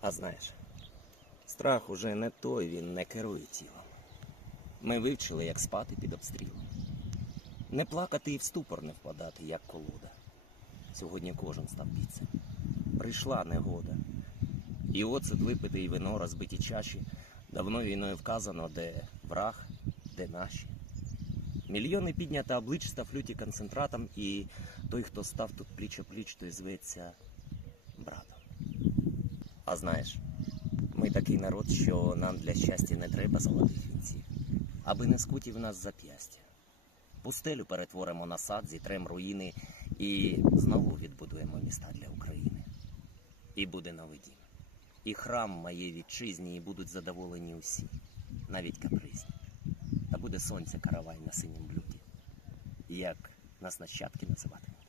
А знаєш, страх уже не той, він не керує тілом. Ми вивчили, як спати під обстрілом. Не плакати і в ступор не впадати, як колода. Сьогодні кожен став бійцем. Прийшла негода. І оцет випити і вино розбиті чаші. Давно війною вказано, де враг, де наші. Мільйони піднята облич став люті концентратом, і той, хто став тут пліч пліч, той зветься братом. А знаєш, ми такий народ, що нам для щастя не треба золотих вінців, аби не скутів нас зап'ястя. Пустелю перетворимо на сад, зітрем руїни і знову відбудуємо міста для України. І буде новий дім. І храм моєї вітчизні, і будуть задоволені усі, навіть капризні. Та буде сонце каравай на синім блюді. Як нас нащадки називати.